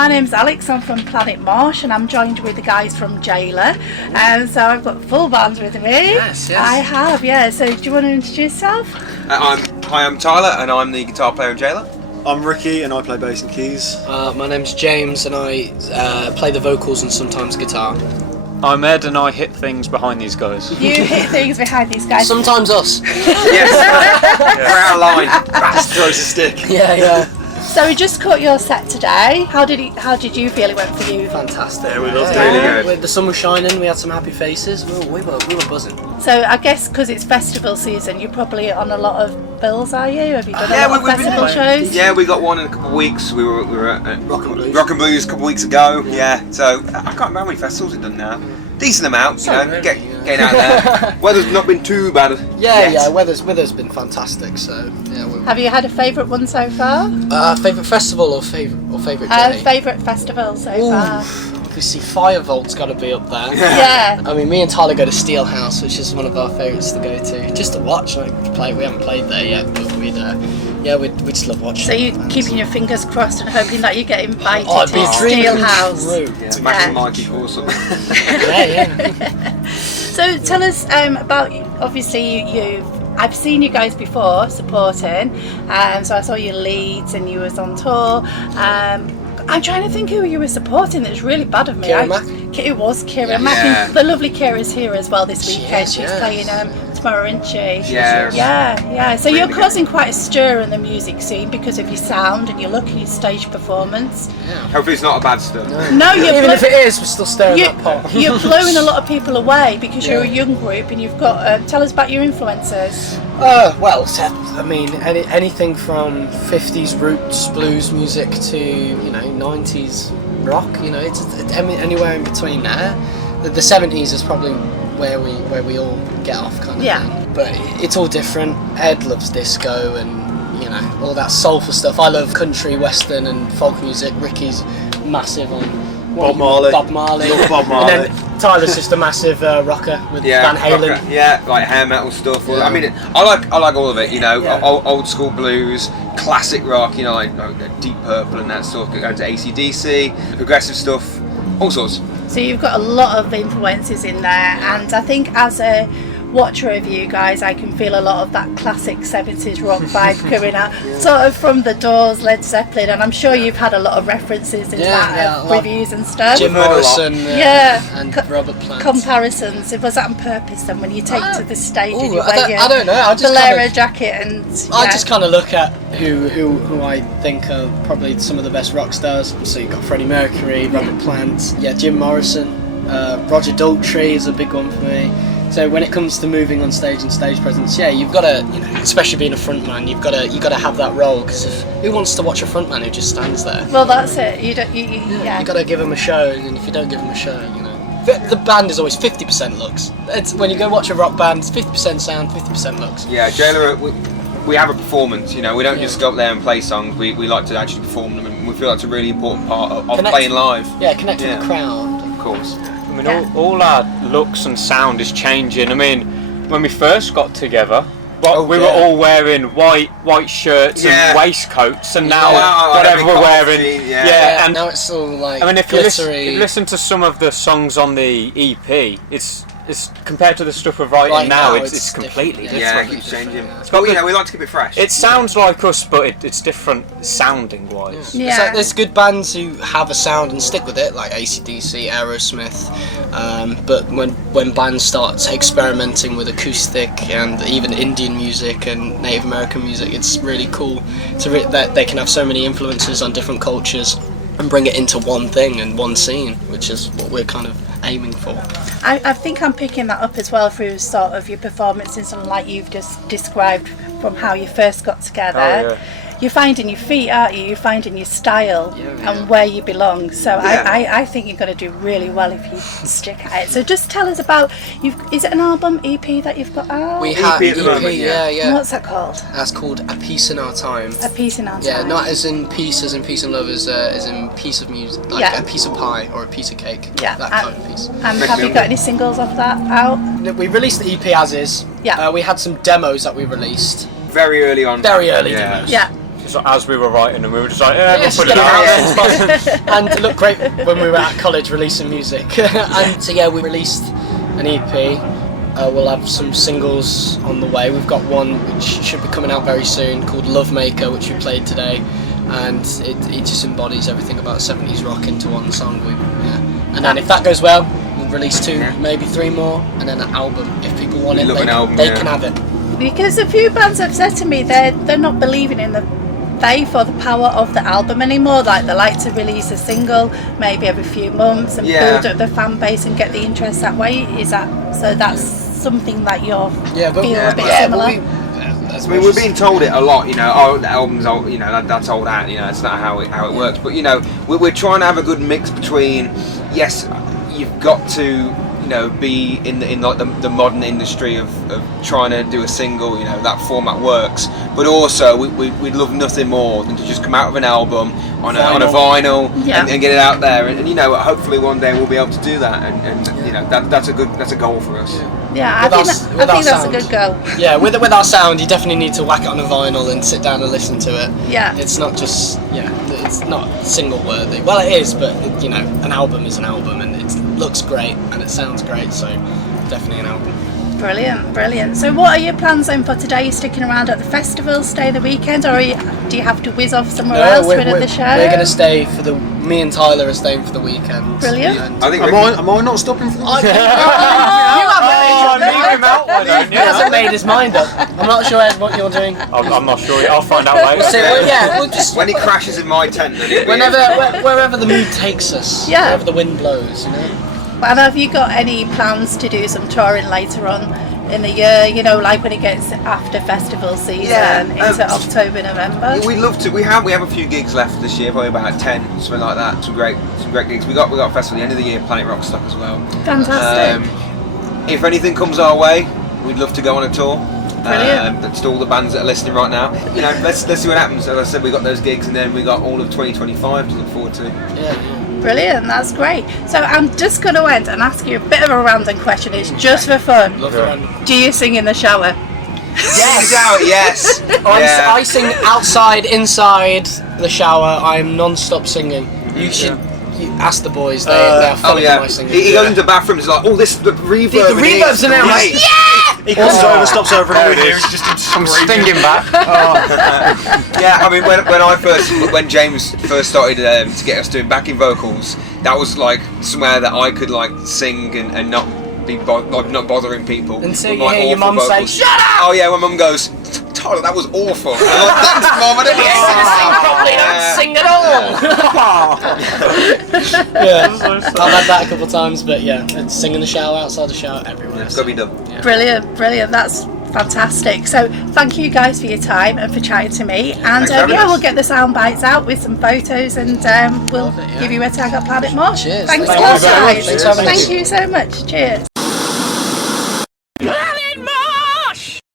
my name's Alex, I'm from PlanetMosh, and I'm joined with the guys from Jayler. So I've got full bands with me. Yes. I have, yeah. So do you want to introduce yourself? Hi, I'm Tyler, and I'm the guitar player in Jayler. I'm Ricky, and I play bass and keys. My name's James, and I play the vocals and sometimes guitar. I'm Ed, and I hit things behind these guys. You hit things behind these guys. Sometimes us. Yes. We're out of line. Bass throws a stick. Yeah. So we just caught your set today. How did you feel it went for you? Fantastic. Yeah, we loved it. Really good. The sun was shining. We had some happy faces. We were buzzing. So I guess because it's festival season, you're probably on a lot of bills, are you? Have you done a lot of festival shows? Yeah, we got one in a couple of weeks. We were at Rock and Blues a couple of weeks ago. Yeah. So I can't remember how many festivals we've done now. Decent amount, you know, getting out there. Weather's not been too bad. Yeah. Weather's been fantastic. So yeah. Have you had a favourite one so far? Favourite festival or favourite day? Favourite festival so far. Obviously, Firevolt's got to be up there. Yeah. I mean, me and Tyler go to Steelhouse, which is one of our favourites to go to, just to watch. We haven't played there yet, but we'd just love watching. So you're keeping your fingers crossed and hoping that you get invited it'd be to a dream come Steelhouse. true. Yeah, Max and Mikey or something. Yeah. So tell us about, obviously I've seen you guys before supporting, so I saw your leads and you was on tour. I'm trying to think who you were supporting. That was really bad of me. Kira Mack? It was Kira Mack. Yeah. And the lovely Kira's here as well this weekend. She's She's playing tomorrow, isn't she? Yeah. Yeah. So Really you're good. causing quite a stir in the music scene because of your sound and your look and your stage performance. Hopefully it's not a bad stuff. No, Even if it is, we're still stirring that pot. You're blowing a lot of people away because you're a young group and you've got. Tell us about your influences. Well, I mean, anything from 50s roots blues music to 90s rock. It's anywhere in between there. The 70s is probably where we all get off kind of thing. But it's all different. Ed loves disco and all that soulful stuff. I love country, western, and folk music. Ricky's massive on Bob Marley. Love Bob Marley. And then Tyler's just a massive rocker with Van Halen. Rocker. Yeah, like hair metal stuff. Yeah. I mean, I like all of it. Old school blues, classic rock. Like Deep Purple and that stuff. Going to AC/DC, progressive stuff, all sorts. So you've got a lot of influences in there, and I think as a watcher of you guys, I can feel a lot of that classic 70s rock vibe coming out, sort of from the Doors, Led Zeppelin, and I'm sure you've had a lot of references in reviews and stuff. Jim Morrison and Robert Plant. Comparisons. Was that on purpose then, when you take to the stage and you I wear don't know. I just Bolero jacket and... I just kind of look at who I think are probably some of the best rock stars. So you've got Freddie Mercury, Robert Plant, Jim Morrison, Roger Daltrey is a big one for me. So when it comes to moving on stage and stage presence, you've got to, especially being a frontman, you've got to have that role, because who wants to watch a frontman who just stands there? Well, that's it. You got to give them a show, and if you don't give them a show, the band is always 50% looks. It's when you go watch a rock band, it's 50% sound, 50% looks. Yeah, Jayler, we have a performance. We don't just go up there and play songs. We like to actually perform them, and we feel that's a really important part of playing live. Yeah, connect with the crowd. Of course. I mean, all our looks and sound is changing. I mean, when we first got together, we were all wearing white shirts and waistcoats, and now whatever we're wearing, and now it's all like. I mean, if you glittery. listen to some of the songs on the EP, it's compared to the stuff we're writing now, it's completely different. Yeah, it keeps changing. But we like to keep it fresh. It sounds like us, but it's different sounding wise. Yeah. It's like there's good bands who have a sound and stick with it, like AC/DC, Aerosmith. But when bands start experimenting with acoustic and even Indian music and Native American music, it's really cool that they can have so many influences on different cultures and bring it into one thing and one scene, which is what we're kind of aiming for. I think I'm picking that up as well through sort of your performances and like you've just described from how you first got together. You're finding your feet, aren't you? You're finding your style and where you belong. So I think you're going to do really well if you stick at it. So just tell us about, is it an album, EP that you've got out? We have EP at the moment, And what's that called? That's called A Piece in Our Time. A Piece in Our Time. Yeah, not as in peace and love, as in piece of music, like a piece of pie or a piece of cake. Yeah. That kind of piece. And have you got any singles of that out? We released the EP as is. Yeah. We had some demos that we released. Very early on. Very early demos. Yeah. So as we were writing them, we were just like, yeah, we'll Just put get it it out. out as soon as possible. And it looked great when we were at college releasing music. And so yeah, we released an EP. We'll have some singles on the way. We've got one which should be coming out very soon called Love Maker, which we played today, and it just embodies everything about 70s rock into one song. And then if that goes well, we'll release 2, maybe 3 more, and then an album. If people want it, they can have it. Because a few bands have said to me they're not believing in the faith or the power of the album anymore. Like they like to release a single maybe every few months and build up the fan base and get the interest that way. Is that so? That's something that you're feel a bit similar. I mean, we're being told it a lot, you know. Oh, the album's old, you know. That's old hat, you know. It's not how it works. But you know, we're trying to have a good mix between. Yes, you've got to, you know, be in like the modern industry of trying to do a single. You know, that format works. But also, we'd love nothing more than to just come out with an album on a vinyl and get it out there. And you know, hopefully one day we'll be able to do that. And you know, that's a goal for us. Yeah, I think that's a good goal. Yeah, with our sound, you definitely need to whack it on a vinyl and sit down and listen to it. Yeah. It's not just, it's not single worthy. Well, it is, but, you know, an album is an album, and it looks great, and it sounds great, so definitely an album. Brilliant. So what are your plans then for today? Are you sticking around at the festival, stay the weekend, or do you have to whiz off somewhere else for the show? We're going to stay me and Tyler are staying for the weekend. Brilliant. I think am I not stopping for the weekend? Leave him out, why don't He you? hasn't made his mind up. I'm not sure, Ed, what you're doing. I'm not sure. I'll find out later. We'll just when he crashes in my tent, then he'll be wherever the mood takes us, wherever the wind blows, you know. And have you got any plans to do some touring later on in the year, you know, like when it gets after festival season into October, November? We'd love to. We have a few gigs left this year, probably about 10, something like that. Some great gigs. We got a festival at the end of the year, Planet Rockstock as well. Fantastic. If anything comes our way, we'd love to go on a tour. Brilliant. That's to all the bands that are listening right now. You know, let's see what happens. As I said, we got those gigs, and then we got all of 2025 to look forward to. Yeah. Brilliant, that's great. So I'm just going to end and ask you a bit of a random question. It's just for fun. Love it. Do you sing in the shower? Yes. I sing outside, inside the shower. I'm non-stop singing. You should ask the boys. They're funny my singing. He goes into the bathroom. He's like, "Oh, the reverb. The reverb's in there. Right. He comes over, stops over, and He's just stinging back. Yeah, I mean, when James first started to get us doing backing vocals, that was like somewhere that I could like sing and not be not bothering people. And so with you my hear your awful mum say, vocals. "Shut up!" Oh yeah, when mum goes, "Tyler, that was awful." And I'm like, "Thanks, Mum, I didn't Probably don't sing at all. I've had that a couple of times, but it's sing in the shower, outside the shower, everywhere. It's got to be done. Yeah. Brilliant. That's fantastic. So thank you guys for your time and for chatting to me. And Thanks for having us. we'll get the sound bites out with some photos, and we'll give you a tag at PlanetMosh. Cheers. Thanks a Thank lot, you very much. guys. Thanks for having us. Thank you so much. Cheers.